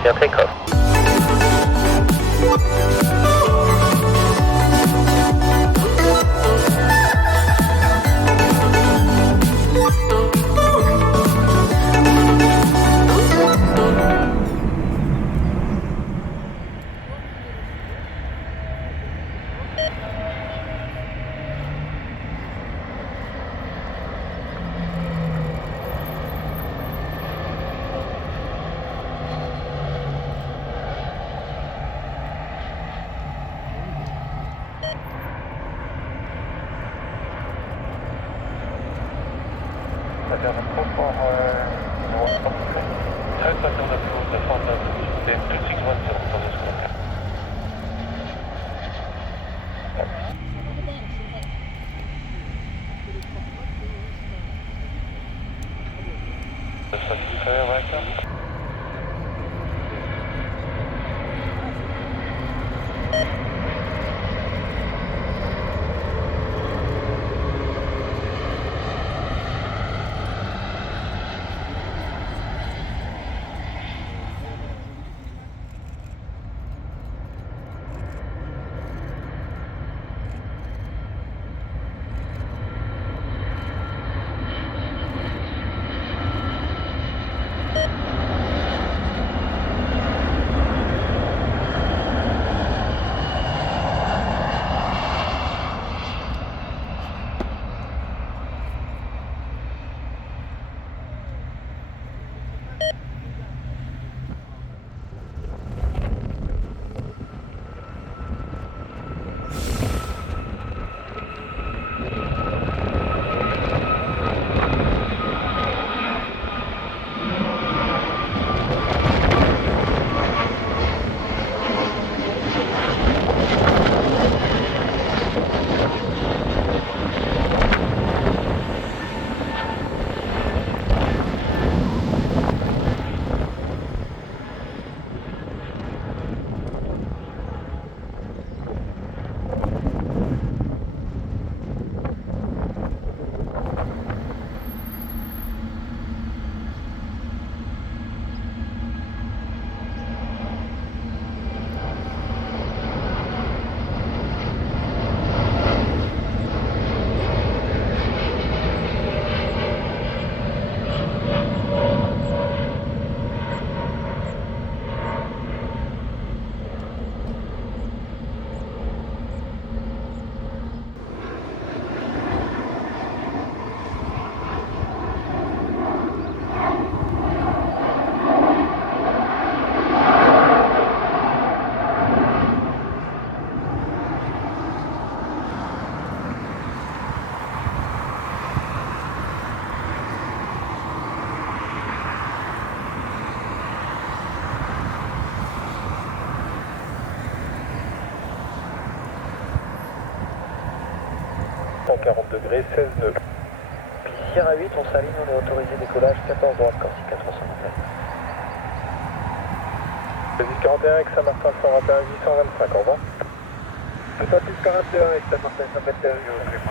clear takeoff. degrés, 16 nœuds. Sierra 8, on s'aligne, on est autorisé décollage 14 droite, Corsica 300 Basique 41 avec Saint-Martin 121 825, au revoir. Basique 41 avec Saint-Martin 121 140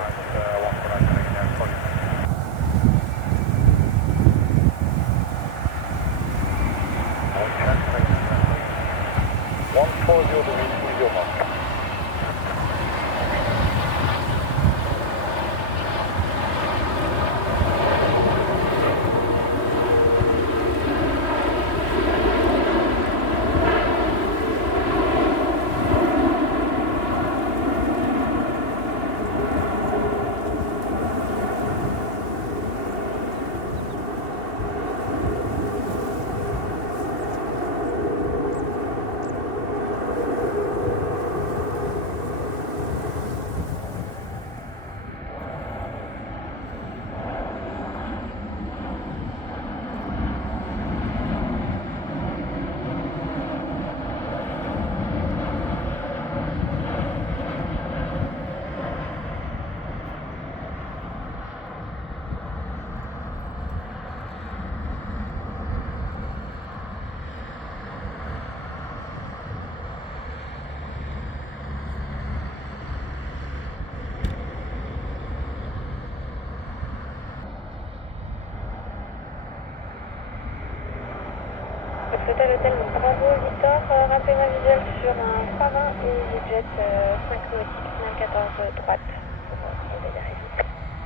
Hôtel Bravo Victor, rappelez-moi visuel sur un 320 EasyJet 5 nautique, 914 droite.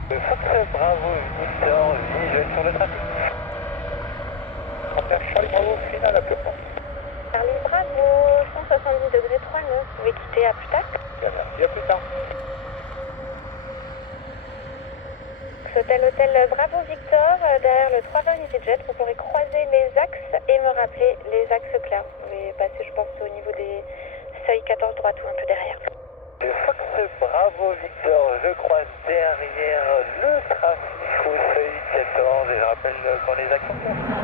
Fox Bravo Victor, visuel sur le trafic. 31 Charlie Bravo, final applaudissement. Charlie Bravo, 170 degrés 3 nœuds, vous pouvez quitter à plus tard. Bien, merci, à plus tard. Hôtel Bravo Victor, derrière le 320 EasyJet, vous pourrez croiser les axes et me rappeler les axes clairs. Vous pouvez passer, je pense, au niveau des seuils 14 droite ou un peu derrière. Fox Bravo Victor, je croise derrière le trafic au seuil 14 et je rappelle quand les actions.